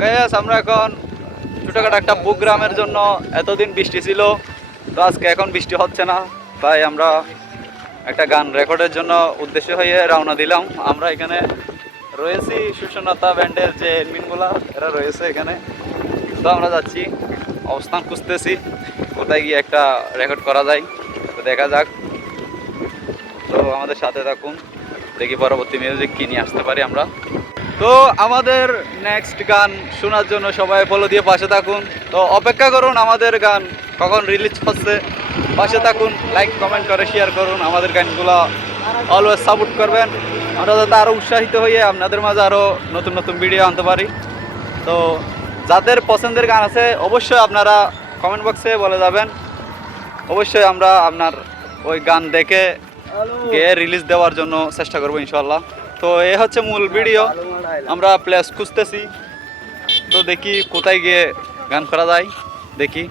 Guys আমরা এখন ছোটখাটো একটা প্রোগ্রামের জন্য এতদিন বৃষ্টি ছিল, তো আজকে এখন বৃষ্টি হচ্ছে না, তাই আমরা একটা গান রেকর্ডের জন্য উদ্দেশ্য হয়ে রওনা দিলাম। আমরা এখানে রয়েছি সুষনতা ব্যান্ডের যে এডমিনগুলা এরা রয়েছে এখানে, তো আমরা যাচ্ছি অবস্থান খুঁজতেছি কোথায় গিয়ে একটা রেকর্ড করা যায়, তো দেখা যাক। তো আমাদের সাথে থাকুন, দেখি পরবর্তী মিউজিক কি নিয়ে আসতে পারি আমরা। তো আমাদের নেক্সট গান শোনার জন্য সবাই ফলো দিয়ে পাশে থাকুন। তো অপেক্ষা করুন আমাদের গান কখন রিলিজ হচ্ছে, পাশে থাকুন, লাইক কমেন্ট করে শেয়ার করুন, আমাদের গানগুলো অলওয়েজ সাপোর্ট করবেন, আমরা যাতে আরও উৎসাহিত হয়ে আপনাদের মাঝে আরও নতুন নতুন ভিডিও আনতে পারি। তো যাদের পছন্দের গান আছে অবশ্যই আপনারা কমেন্ট বক্সে বলে যাবেন, অবশ্যই আমরা আপনার ওই গান দেখে গিয়ে রিলিজ দেওয়ার জন্য চেষ্টা করবো ইনশাল্লাহ। তো এ হচ্ছে মূল ভিডিও, আমরা প্লেস খুঁজতেছি, তো দেখি কোথায় গিয়ে গান করা যায় দেখি।